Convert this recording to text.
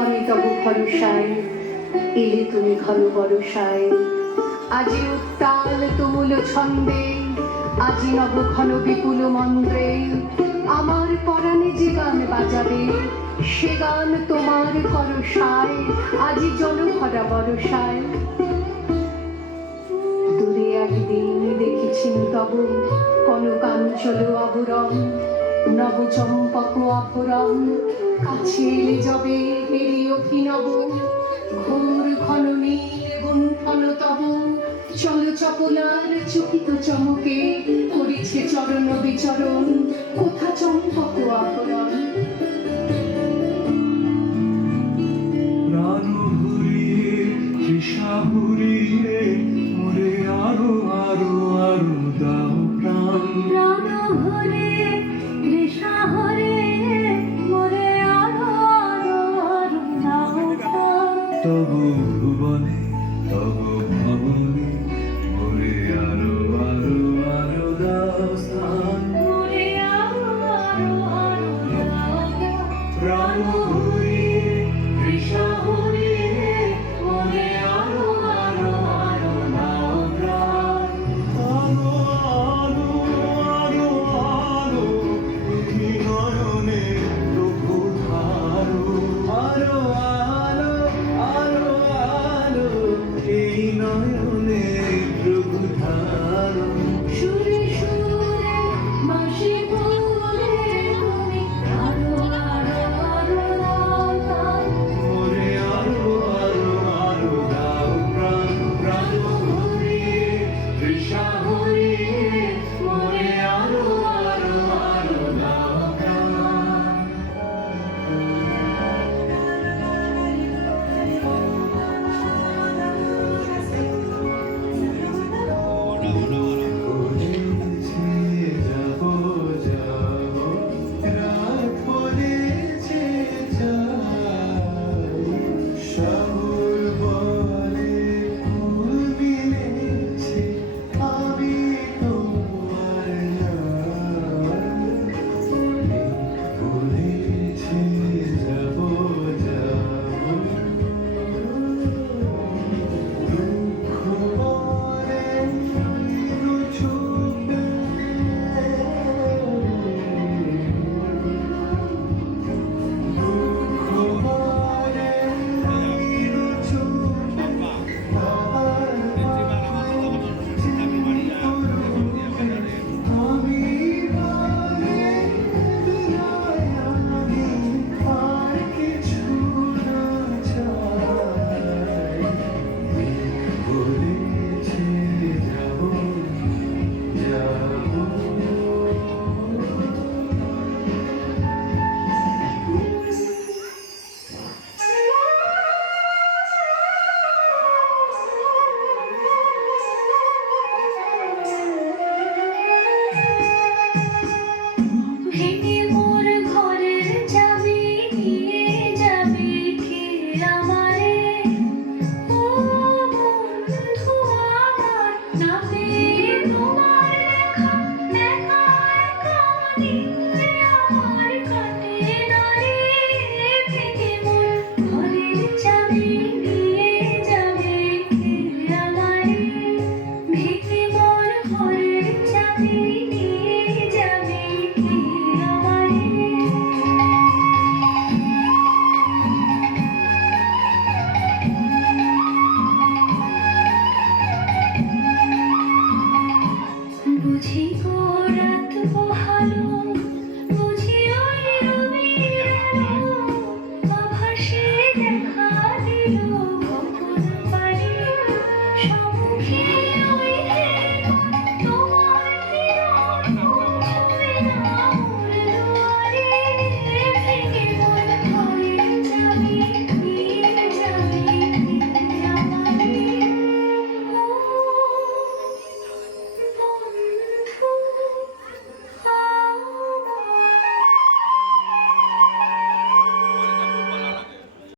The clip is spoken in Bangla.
মনে তব ভরসায়, এলে তুমি ঘন বরসায়। আজি উত্তাল তুমুল ছন্দে, আজি নব ঘন বিপুল মন্ত্রে, আমার পরাণে যে গান বাজাবে, সে গান তোমার করসায়, আজি জলভরা বরসায়। দূরে একদিন দেখেছেন তব কনকাঞ্চল আবরণ, নব চম্পক আভরণ, কাছে এলে যবে হেরি অভিনব, ঘোর ঘন নীল গুণ্ঠন তব চল চপলার চকিত চমকে, করেছে চরণ বিচরণ, কোথা চম্পক আভরণ। প্রাণ ভরিয়ে তৃষা ভরিয়ে মোরে আরো আরো আরো দাও প্রাণ। প্রাণ ভরিয়ে তৃষা ভরিয়ে মোরে আরো আরো আরো দাও প্রাণ। তবু ভুবনে তবু ভবনে মোরে আরো আরো আরো দাও স্থান। মোরে আরো আরো আরো দাও প্রাণ। প্রাণ ভরিয়ে